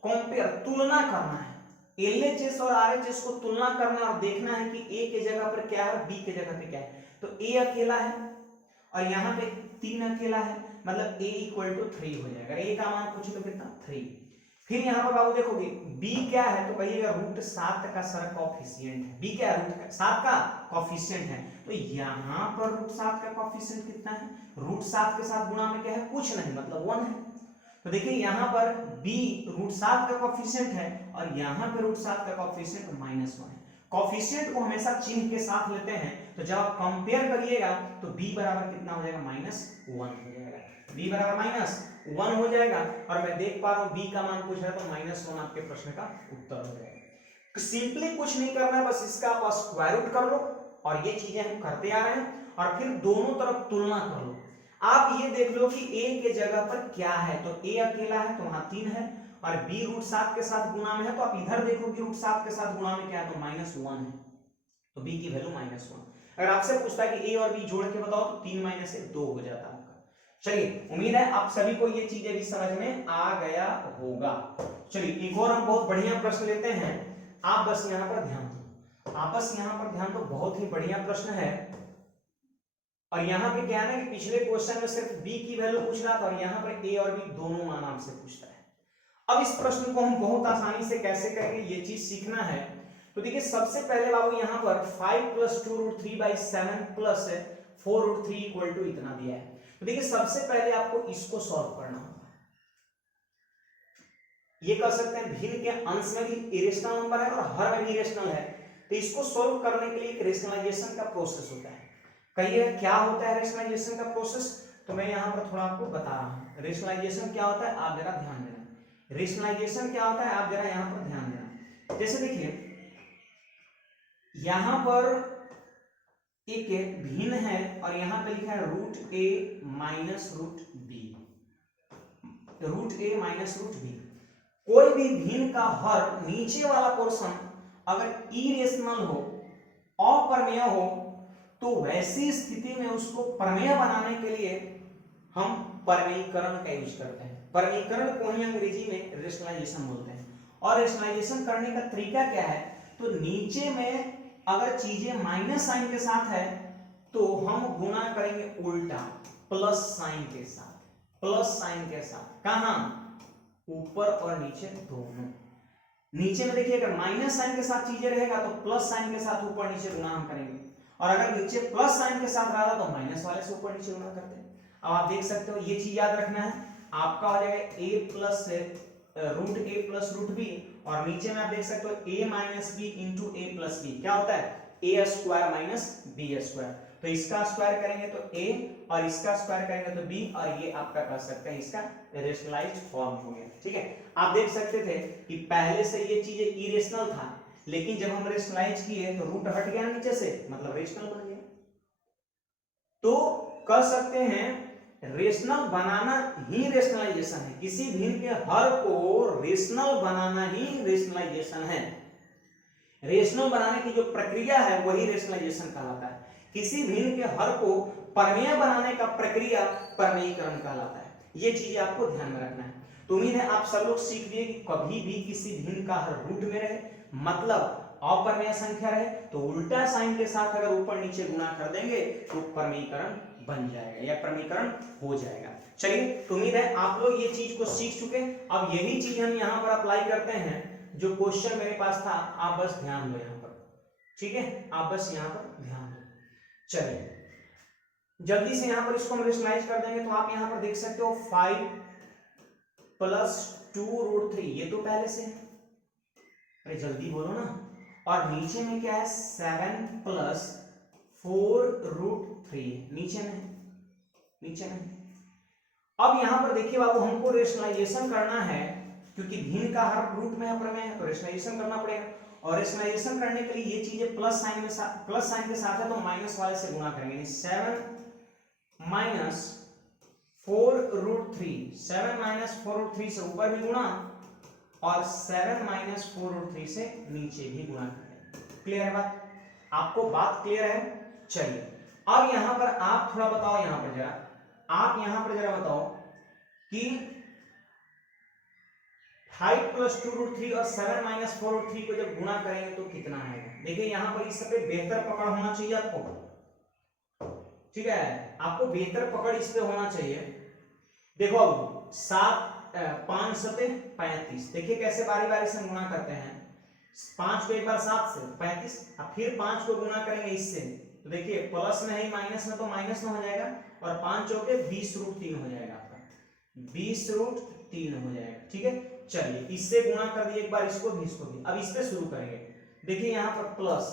कंपेयर तुलना करना है, LHS और RHS को तुलना करना और देखना है कि a के जगह पर क्या है और b के जगह पे क्या है। तो a अकेला है और यहाँ पे 3 अकेला है, मतलब a इक्वल टू 3 हो जाएगा। a का मान पूछे तो कितना 3। फिर यहाँ पर बाबू देखोगे b क्या है, तो कहिएगा रूट 7 का सर कॉफिशिएंट है। b क्या है, रूट 7 का कॉफिशिएंट है। तो यहाँ पर रूट 7 का कॉफिशिएंट कितना है, रूट 7 के साथ गुणा में क्या है, कुछ नहीं, मतलब 1 है। तो देखिए यहाँ पर b रूट 7 का कॉफिशिएंट है और यहाँ पे रूट 7 का कॉफिशिएंट -1 है। कॉफिशिएंट को हमेशा चिन्ह के साथ लेते हैं, तो जब आप कंपेयर करिएगा तो b बराबर कितना हो जाएगा, -1 हो जाएगा। b बराबर -1 हो जाएगा और मैं देख पा रहा हूँ b का मान पूछ रहा है, तो -1 आपके प्रश्न का उत्तर हो जाएगा। सिंपली कुछ नहीं करना है, बस इसका आप स्क्वायर रूट कर लो और ये चीजें हम करते आ रहे हैं और फिर दोनों तरफ तुलना कर लो। आप ये देख लो कि a के जगह पर क्या है, तो a अकेला है तो वहां 3 है और b रूट 7 के साथ गुणा में है, तो आप इधर देखो कि रूट 7 के साथ गुणा में क्या है, तो -1 है, तो b की वैल्यू -1। अगर आपसे पूछता है कि a और b जोड़ के बताओ तो 3 - 1 2 हो जाता है आपका। चलिए, उम्मीद है आप सभी को ये चीजें भी समझ में आ गया होगा। चलिए एक और हम बहुत बढ़िया प्रश्न लेते हैं, आप बस यहाँ पर ध्यान दो, आप बस यहाँ पर ध्यान दो, बहुत ही बढ़िया प्रश्न है। और यहाँ पे क्या है ना कि पिछले क्वेश्चन में सिर्फ b की वैल्यू पूछ रहा था और यहाँ पर a और b दोनों मान आपसे पूछता है। अब इस प्रश्न को हम बहुत आसानी से कैसे करेंगे, ये चीज सीखना है। तो देखिए सबसे पहले बाबू यहाँ पर 5 + 2 √3/7 + 4 √3 इक्वल टू इतना दिया है। तो देखिए सबसे पहले आपको इसको सॉल्व करना होगा। ये कर सकते हैं, भिन्न के अंश में भी इरेशनल नंबर है और हर में भी इरेशनल है, तो इसको सॉल्व करने के लिए एक रेशनलाइजेशन का प्रोसेस होता है। कहिए क्या होता है रेशनलाइजेशन का प्रोसेस, तो मैं यहाँ पर थोड़ा आपको बता रहा हूँ। रेशनलाइजेशन क्या होता है, आप जरा ध्यान देना। रेशनलाइजेशन क्या होता है, आप जरा यहाँ पर ध्यान देना। जैसे देखिए यहाँ पर एक भिन्न है और यहाँ पे लिखा है √a - √b, √a - √b। कोई भी भिन्न का हर नीचे वाला पोर्शन अगर इरेशनल हो, अप्रमेय हो, तो वैसी स्थिति में उसको प्रमेय बनाने के लिए हम परमेयीकरण का यूज करते हैं। परमेयीकरण को ही अंग्रेजी में रेशनलाइजेशन बोलते हैं। और रेशनलाइजेशन करने का तरीका क्या है, तो नीचे में अगर चीजें माइनस साइन के साथ है तो हम गुणा करेंगे उल्टा, प्लस साइन के साथ, प्लस साइन के साथ। कहां, ऊपर और नीचे दोनों। नीचे में देखिए अगर माइनस साइन के साथ चीजें रहेगा तो प्लस साइन के साथ ऊपर नीचे गुणा हम करेंगे, और अगर नीचे प्लस साइन के साथ रहा तो माइनस वाले से ऊपर नीचे गुणा करते हैं। अब आप देख सकते हो, ये चीज याद रखना है, आपका हो जाएगा a + √a + √b, और नीचे में आप देख सकते हो a - b * a + b। क्या होता है, a² - b²। तो इसका स्क्वायर करेंगे तो a और इसका स्क्वायर करेंगे तो b, और ये आपका कर सकते हैं इसका रेशनलाइज्ड फॉर्म हो गया। ठीक है, आप देख सकते थे कि पहले से ये चीजें इरेशनल था, लेकिन जब हम रेशनलाइज किए तो रूट हट गया नीचे से, मतलब रेशनल बन गया। तो कह सकते हैं रेशनल बनाना ही रेशनलाइजेशन है। किसी भिन्न के हर को रेशनल बनाना ही रेशनलाइजेशन है। रेशनल बनाने की जो प्रक्रिया है वही रेशनलाइजेशन कहलाता है। किसी भिन्न के हर को परमेय बनाने का प्रक्रिया परमेयीकरण कहलाता है। ये चीज आपको ध्यान में रखना है। तो उम्मीद है आप सब लोग सीख लिए कि कभी भी किसी भिन्न का हर रूट में रहे, मतलब अपरमेय संख्या रहे, तो उल्टा साइन के साथ अगर ऊपर नीचे गुणा कर देंगे तो परमेयीकरण बन जाएगा या परमेयीकरण हो जाएगा। चलिए, तो उम्मीद है आप लोग ये चीज को सीख चुके। अब यही चीज हम यहाँ पर अप्लाई करते हैं, जो क्वेश्चन मेरे पास था, आप बस ध्यान दो यहाँ पर। ठीक है, आप बस यहाँ पर ध्यान दो। चलिए जल्दी से यहाँ पर इसको हम रेशनलाइज कर देंगे, तो आप यहाँ पर देख सकते हो 5 + 2 √3, ये तो पहले से है, अरे जल्दी बोलो ना। और नीचे में क्या है, 7 + 4 √3, नीचे में, नीचे में। अब यहां पर देखिए बाबू, हमको रेशनलाइजेशन करना है, क्योंकि भिन्न का हर रूट में है, प्रमेय है, तो रेशनलाइजेशन करना पड़ेगा। और रेशनलाइजेशन करने के लिए ये चीजें प्लस साइन के साथ है, तो माइनस वाले से गुणा करेंगे। 7 - 4 √3, 7 - 4 √3 से ऊपर भी गुणा और 7 - 4 √3 से नीचे भी गुणा करेंगे। क्लियर है बात, आपको बात क्लियर है। चलिए अब यहां पर आप थोड़ा बताओ, यहां पर जरा आप यहां पर जरा बताओ कि 5 + 2 √3 और 7 - 4 √3 को जब गुणा करेंगे तो कितना आएगा। देखिए यहां पर इस पे बेहतर पकड़ होना चाहिए आपको। ठीक है, आपको बेहतर पकड़ इस पे होना चाहिए। देखो अब 5 सते 35, देखिए कैसे बारी बारी से गुणा करते हैं। 5 को एक बार 7 से 35, अब फिर 5 को गुणा करेंगे इससे, तो देखिए प्लस में है माइनस में, तो माइनस में हो जाएगा, और 5 चौके 20√3 हो जाएगा आपका, 20√3 हो जाएगा। ठीक है, चलिए इससे गुणा कर दिए एक बार, इसको भी इसको भी। अब इस पे शुरू करेंगे। देखिए यहाँ पर प्लस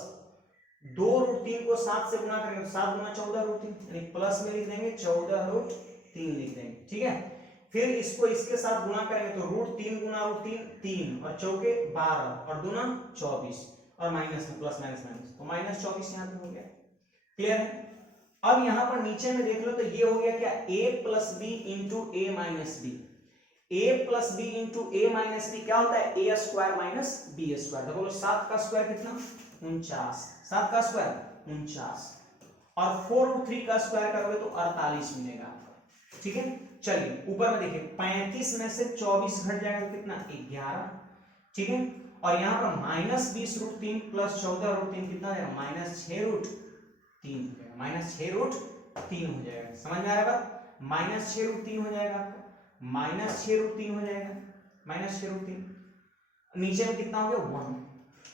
2√3 को 7 से गुणा करेंगे तो 7 गुना 14√3, यानी प्लस में लिख देंगे 14√3 लिख देंगे। ठीक है, फिर इसको इसके साथ गुणा करेंगे तो √3 गुना √3 3, और चौके 12, और दूना 24, और माइनस में प्लस माइनस माइनस, तो -24 यहाँ पे हो गया। क्लियर है? अब यहाँ पर नीचे में देख लो तो ये हो गया क्या, a plus B into A minus B. a plus B into A minus B क्या होता है, a square minus B square. देखो 7 का स्क्वायर कितना, 49, 7 का स्क्वायर 49, और 4√3 का स्क्वायर करोगे तो 48 मिलेगा आपका। ठीक है, चलिए ऊपर में देखिए 35 में से 24 घट जाएगा तो कितना, 11। ठीक है, और यहाँ पर -20√3 प्लस 14√3 कितना हो जाएगा, -6√3 हो जाएगा, -6√3 हो जाएगा। समझ में आ रहा है बात, -6√3 हो जाएगा आपका, -6√3 हो जाएगा, -6√3। नीचे में कितना हो गया, 1।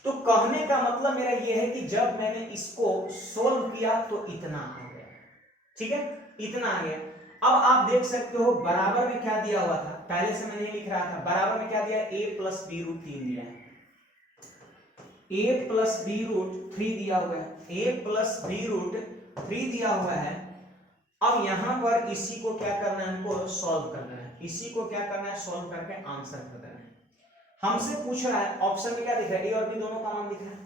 तो कहने का मतलब मेरा यह है कि जब मैंने इसको सोल्व किया तो इतना आ गया। ठीक है, इतना आ गया। अब आप देख सकते हो बराबर में क्या दिया हुआ था, पहले से मैंने लिख रहा था, बराबर में क्या दिया, a प्लस b√3 दिया है, a प्लस b√3 दिया हुआ है, a प्लस b√3 दिया हुआ है। अब यहां पर इसी को क्या करना है, हमको सॉल्व करना है, इसी को क्या करना है, सॉल्व करके आंसर कर देना है। हमसे पूछ रहा है, ऑप्शन में क्या दिख रहा है, ए और बी दोनों का मान दिख रहा है,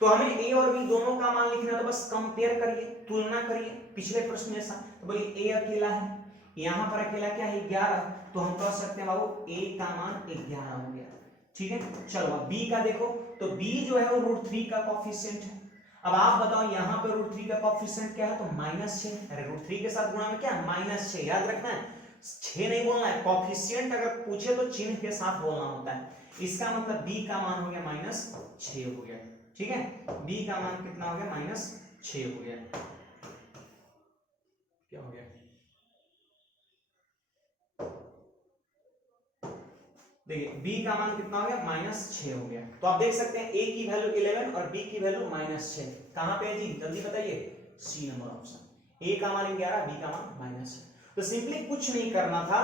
तो हमें ए और बी दोनों का मान लिखना है, तो बस कंपेयर करिए, तुलना करिए पिछले प्रश्न जैसा। तो बोलिए ए अकेला है, यहाँ पर अकेला क्या है, 11, तो हम कह सकते हैं बाबू ए का मान 11 हो गया। ठीक है, चलो बी का देखो, तो बी जो है वो √3 का कोफिशिएंट है। अब आप बताओ यहाँ पे √3 का कोफिशिएंट क्या है, तो -6। अरे √3 के साथ गुणा में क्या, -6, याद रखना है, 6 नहीं बोलना है, कोफिशिएंट अगर पूछे तो चिन्ह के साथ बोलना होता है। इसका मतलब b का मान हो गया -6 हो गया। ठीक है, b का मान कितना हो गया, -6 हो गया। क्या हो गया, देखिए b का मान कितना हो गया, -6 हो गया। तो आप देख सकते हैं a की वैल्यू 11 और b की वैल्यू -6, कहां पे है जी, जल्दी बताइए, सी नंबर ऑप्शन। a का मान 11, b का मान -6। तो सिंपली कुछ नहीं करना था,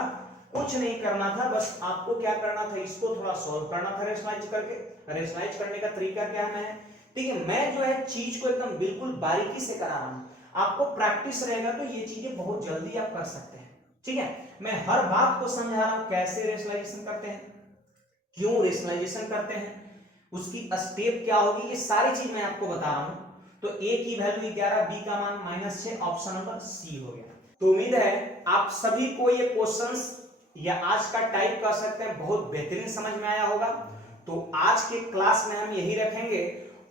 कुछ नहीं करना था, बस आपको क्या करना था, इसको थोड़ा सॉल्व करना था रेशनलाइज करके। रेशनलाइज करने का तरीका क्या है, ठीक है, मैं जो है चीज को एकदम बिल्कुल बारीकी से करा रहा हूं, आपको प्रैक्टिस रहेगा तो ये चीजें बहुत जल्दी आप कर सकते हैं। ठीक है, मैं हर बात को समझा रहा हूं, कैसे रेशनलाइजेशन करते हैं, क्यों रेशनलाइजेशन करते हैं, उसकी स्टेप क्या होगी, ये सारी चीज मैं आपको बता रहा हूं। तो a की वैल्यू 11, b का मान -6, ऑप्शन नंबर सी हो गया। तो उम्मीद है आप सभी को ये क्वेश्चंस या आज का टाइप कर सकते हैं बहुत बेहतरीन समझ में आया होगा। तो आज के क्लास में हम यही रखेंगे,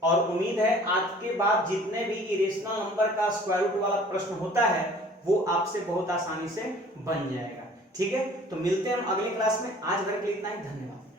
और उम्मीद है आज के बाद जितने भी इरेशनल नंबर का स्क्वायर रूट वाला प्रश्न होता है वो आपसे बहुत आसानी से बन जाएगा। ठीक है, तो मिलते हैं हम अगले क्लास में, आज भर के लिए इतना ही, धन्यवाद।